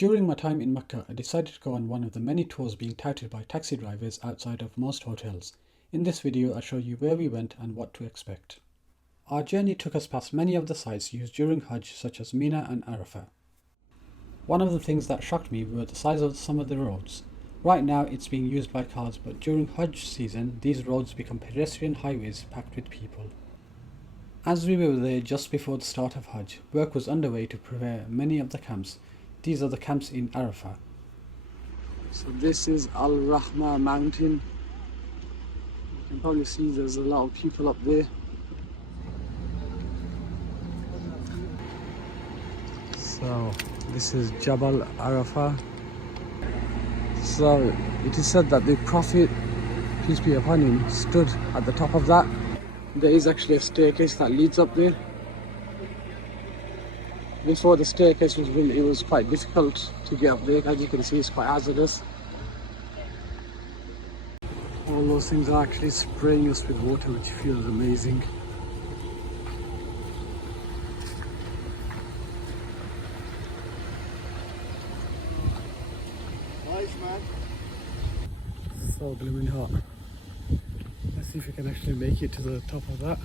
During my time in Mecca, I decided to go on one of the many tours being touted by taxi drivers outside of most hotels. In this video, I'll show you where we went and what to expect. Our journey took us past many of the sites used during Hajj, such as Mina and Arafat. One of the things that shocked me were the size of some of the roads. Right now it's being used by cars, but during Hajj season these roads become pedestrian highways packed with people. As we were there just before the start of Hajj, work was underway to prepare many of the camps. These are the camps in Arafat. So this is Al Rahma mountain. You can probably see there's a lot of people up there. So this is Jabal Arafat. So it is said that the Prophet, peace be upon him, stood at the top of that. There is actually a staircase that leads up there. Before the staircase was built, it was quite difficult to get up there. As you can see, it's quite hazardous. All those things are actually spraying us with water, which feels amazing. Nice, man. So blooming hot. Let's see if we can actually make it to the top of that.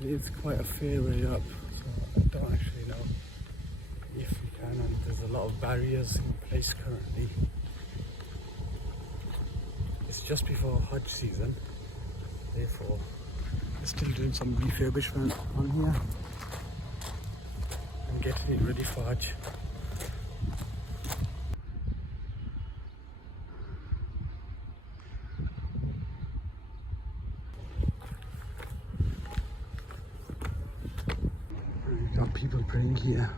It is quite a fair way up, so I don't actually know if we can, and there's a lot of barriers in place currently. It's just before Hajj season, therefore they're still doing some refurbishment on here and getting it ready for Hajj. We've got people praying here.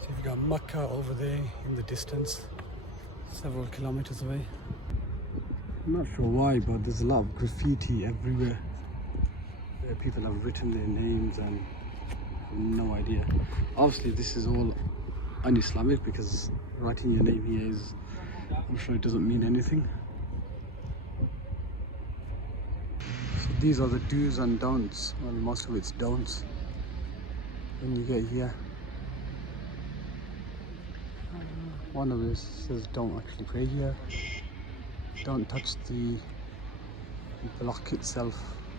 So you've got Makkah over there in the distance, several kilometers away. I'm not sure why, but there's a lot of graffiti everywhere where people have written their names, and I have no idea. Obviously this is all un-Islamic because writing your name here is, I'm sure it doesn't mean anything. So these are the do's and don'ts. Well, most of it's don'ts when you get here. One of this says don't actually pray here. Don't touch the block itself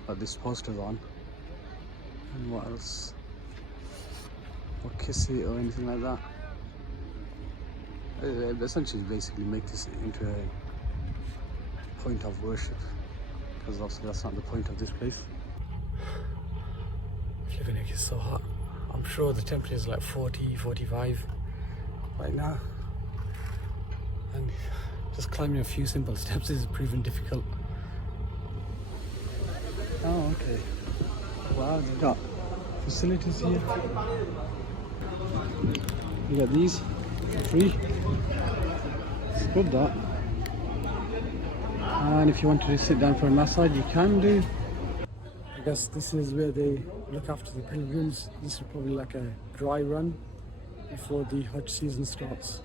that this poster's on. And what else? Or kiss it or anything like that. Essentially basically make this into a point of worship, because obviously that's not the point of this place. Flipping heck, it's so hot. I'm sure the temperature is like 40, 45 right now, and just climbing a few simple steps is proving difficult. Oh, okay. Wow, they've got facilities here. You got these for free. It's good, that. And if you want to sit down for a massage, you can do. I guess this is where they look after the pilgrims. This is probably like a dry run before the Hajj season starts.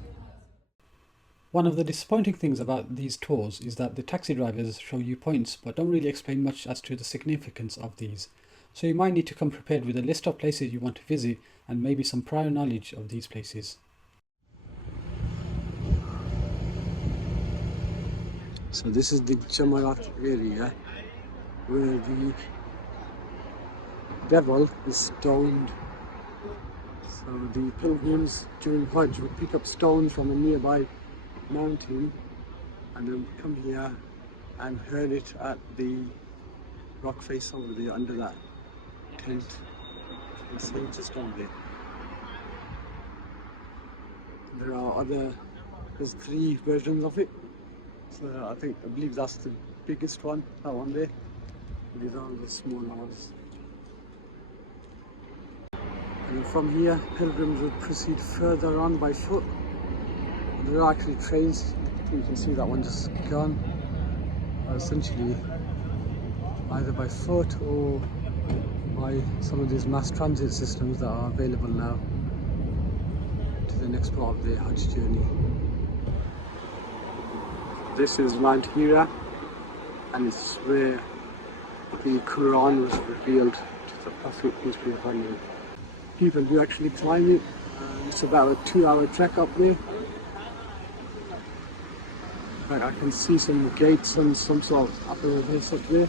One of the disappointing things about these tours is that the taxi drivers show you points but don't really explain much as to the significance of these. So you might need to come prepared with a list of places you want to visit and maybe some prior knowledge of these places. So this is the Jamarat area where the devil is stoned. So the pilgrims during Hajj would pick up stones from a nearby mountain and then come here and hurl it at the rock face over there under that tent. You see just over there. There's 3 versions of it. So I believe that's the biggest one, that one there. These are the smaller ones. And from here, pilgrims would proceed further on by foot. There are actually trains. You can see that one just gone. Essentially, either by foot or by some of these mass transit systems that are available now to the next part of their Hajj journey. This is Mount Hira, and it's where the Quran was revealed to the Prophet, peace be upon him. People do actually climb it. It's about a 2-hour trek up there. Like I can see some gates and some sort of upper base up there.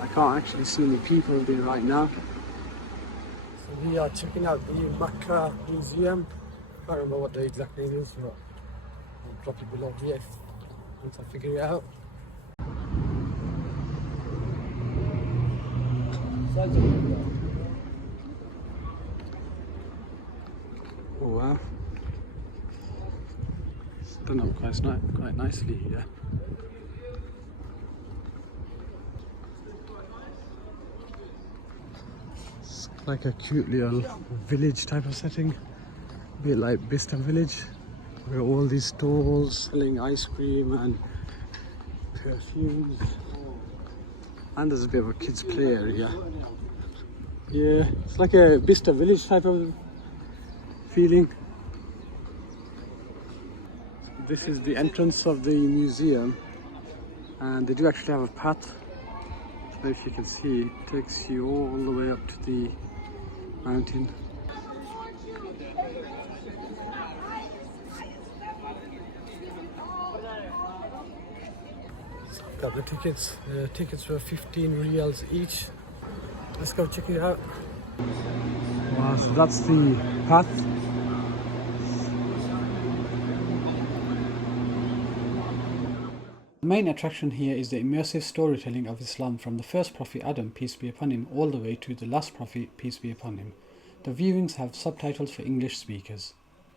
I can't actually see any people there right now. So we are checking out the Maka Museum. I can't remember what the exact name is, but I'll drop it below here once I figure it out. Oh wow. It's done up quite nicely here. It's like a cute little village type of setting. A bit like Bista Village, where all these stalls selling ice cream and perfumes. And there's a bit of a kids play area. Yeah, it's like a Bista Village type of feeling. This is the entrance of the museum, and they do actually have a path. So if you can see, it takes you all the way up to the mountain. Got the tickets. The tickets were 15 riyals each. Let's go check it out. Wow, so that's the path. The main attraction here is the immersive storytelling of Islam from the first Prophet Adam, peace be upon him, all the way to the last Prophet, peace be upon him. The viewings have subtitles for English speakers.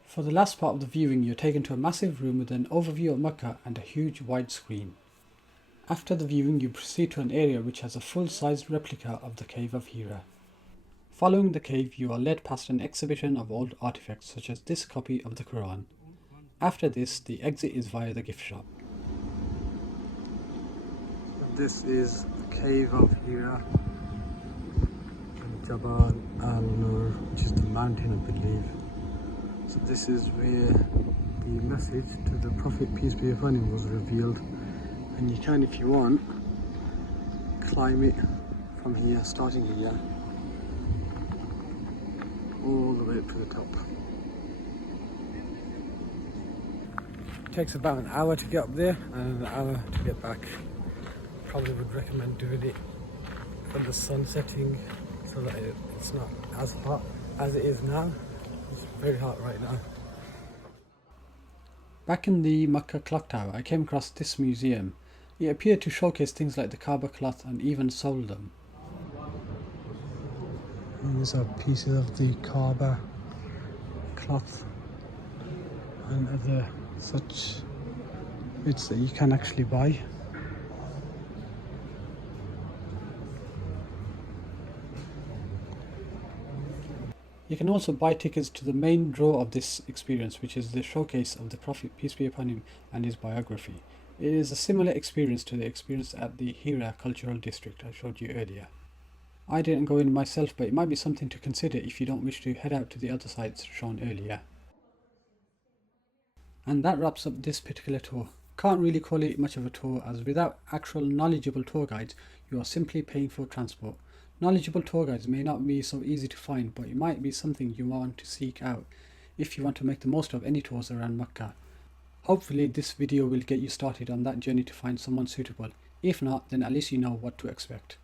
For the last part of the viewing, you're taken to a massive room with an overview of Mecca and a huge wide screen. After the viewing, you proceed to an area which has a full-sized replica of the Cave of Hira. Following the cave, you are led past an exhibition of old artifacts such as this copy of the Quran. After this, the exit is via the gift shop. This is the Cave of Hira, Jabal al-Nur, which is the mountain, I believe. So this is where the message to the Prophet, peace be upon him, was revealed. And you can, if you want, climb it from here, starting here, all the way up to the top. It takes about an hour to get up there and an hour to get back. Probably would recommend doing it when the sun setting, so that it's not as hot as it is now. It's very hot right now. Back in the Makkah clock tower, I came across this museum. It appeared to showcase things like the Kaaba cloth and even sold them. These are pieces of the Kaaba cloth and other such bits that you can actually buy. You can also buy tickets to the main draw of this experience, which is the showcase of the Prophet, peace be upon him, and his biography. It is a similar experience to the experience at the Hira Cultural District I showed you earlier. I didn't go in myself, but it might be something to consider if you don't wish to head out to the other sites shown earlier. And that wraps up this particular tour. Can't really call it much of a tour, as without actual knowledgeable tour guides, you are simply paying for transport. Knowledgeable tour guides may not be so easy to find, but it might be something you want to seek out if you want to make the most of any tours around Mecca. Hopefully this video will get you started on that journey to find someone suitable. If not, then at least you know what to expect.